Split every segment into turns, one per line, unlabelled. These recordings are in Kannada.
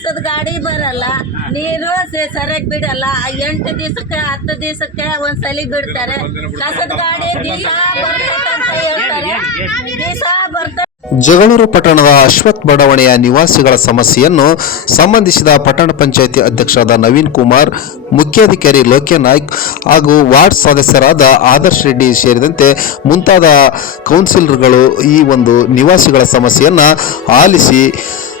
ಕಸದ ಗಾಡಿ ಬರಲ್ಲ. ನೀರು ಸರಿಯಾಗಿ ಬಿಡಲ್ಲ. ಎಂಟು ದಿವಸಕ್ಕೆ, ಹತ್ತು ದಿವಸಕ್ಕೆ ಒಂದ್ಸಲಿ ಬಿಡ್ತಾರೆ. ಕಸದ ಗಾಡಿ ದಿವಸ ದಿವಸ ಬರ್ತ
ಜಗಳೂರು ಪಟ್ಟಣದ ಅಶ್ವಥ್ ಬಡಾವಣೆಯ ನಿವಾಸಿಗಳ ಸಮಸ್ಯೆಯನ್ನು ಸಂಬಂಧಿಸಿದ ಪಟ್ಟಣ ಪಂಚಾಯಿತಿ ಅಧ್ಯಕ್ಷರಾದ ನವೀನ್ ಕುಮಾರ್, ಮುಖ್ಯಾಧಿಕಾರಿ ಲೋಕೆ ನಾಯ್ಕ್ ಹಾಗೂ ವಾರ್ಡ್ ಸದಸ್ಯರಾದ ಆದರ್ಶ್ ರೆಡ್ಡಿ ಸೇರಿದಂತೆ ಮುಂತಾದ ಕೌನ್ಸಿಲರ್ಗಳು ಈ ಒಂದು ನಿವಾಸಿಗಳ ಸಮಸ್ಯೆಯನ್ನು ಆಲಿಸಿ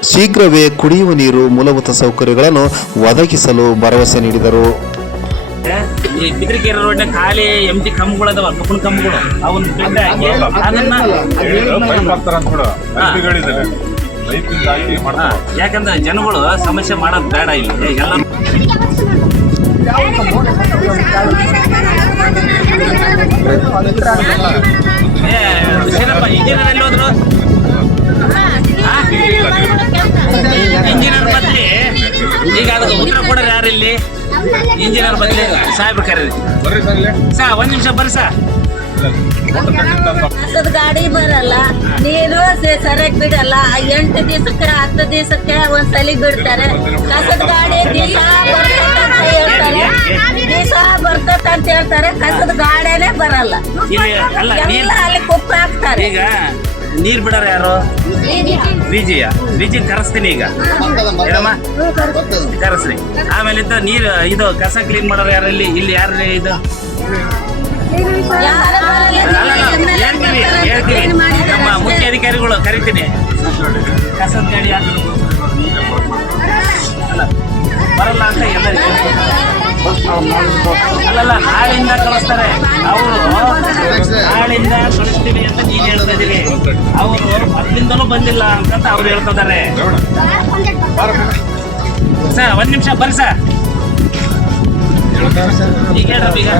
ಶೀಘ್ರವೇ ಕುಡಿಯುವ ನೀರು ಮೂಲಭೂತ ಸೌಕರ್ಯಗಳನ್ನು ಒದಗಿಸಲು ಭರವಸೆ ನೀಡಿದರು.
ಈ ಬಿದ್ರಿಕೆರೆ ರೋಡ್ ಖಾಲಿ ಎಂಟಿ ಕಂಬಗಳು ಅದಾವ ಕಬ್ಬಣ ಕಂಬಗಳು. ಅವನ್ನ ಹಾಕಿ ಅದನ್ನ ಹಾ, ಯಾಕಂದ್ರೆ ಜನಗಳು ಸಮಸ್ಯೆ ಮಾಡೋದು ಬೇಡ ಇಲ್ಲಿ. ಎಲ್ಲ ಈಗ ಅದಕ್ಕೆ ಉತ್ತರ ಕೊಡೋರು ಯಾರು ಇಲ್ಲಿ? ಇಂಜಿನಿಯರ್ ಬಂದಿಲ್ಲ ಸಾಹೇಬ್ರು ಕರೀರಿ.
ಬರ್ರಿ ಸರ್ ಇಲ್ಲೇ.
ಸಾ ಒಂದ್ ನಿಮಿಷ ಬರ್ರಿ ಸಾ.
ಅಂತ
ಕಸದ ಗಾಡಿ ಬರಲ್ಲ. ನೀರು ಸರಿಯಾಗಿ ಬಿಡಲ್ಲ. ಎಂಟು ದಿವಸಕ್ಕೆ ಹತ್ತು ದಿವಸಕ್ಕೆ ಒಂದ್ಸಲಿ ಬಿಡ್ತಾರೆ. ಕಸದ ಗಾಡಿ ದಿವಸ ದಿವಸ ಬರ್ತದಂತ ಹೇಳ್ತಾರೆ. ಕಸದ ಗಾಡಿನೇ ಬರಲ್ಲ.
ಇಲ್ಲಿ
ಎಲ್ಲ ಅಲ್ಲಿ ಕುಪ್ಪ ಹಾಕ್ತಾರೆ.
ಈಗ ನೀರ್ ಬಿಡಾರ ಯಾರು? ವಿಜಯ. ವಿಜಯ್ ಕರೆಸ್ತೀನಿ ಈಗ. ಏನಮ್ಮ? ಕರೆಸ್ರಿ. ಆಮೇಲೆ ಇದ್ದ ನೀರು, ಇದು ಕಸ ಕ್ಲೀನ್ ಮಾಡೋರು ಯಾರು ಇಲ್ಲಿ? ಇಲ್ಲಿ ಯಾರು ಇದು? ಹೇಳ್ತೀವಿ ಹೇಳ್ತೀವಿ ನಮ್ಮ ಮುಖ್ಯ ಅಧಿಕಾರಿಗಳು ಕರಿತೀನಿ. ಕಸದ ಗಾಡಿ ಬರಲ್ಲ ಅಂತ ಎಲ್ಲ ಅಲ್ಲಲ್ಲ ನಾಳೆಯಿಂದ ಕಳಿಸ್ತಾರೆ. ಅವರು ಕಳಿಸ್ತೀವಿ ಅಂತ ನೀನ್ ಹೇಳ್ತಾ ಇದೀವಿ. ಅವರು ಮೊದ್ಲಿಂದಲೂ ಬಂದಿಲ್ಲ ಅಂತ ಅವ್ರು ಹೇಳ್ತಿದ್ದಾರೆ ಸರ್ ಒಂದ್ ನಿಮಿಷ ಬರ್ರಿ ಸರ್. ಈಗ ಹೇಳ್ರಿ ಈಗ.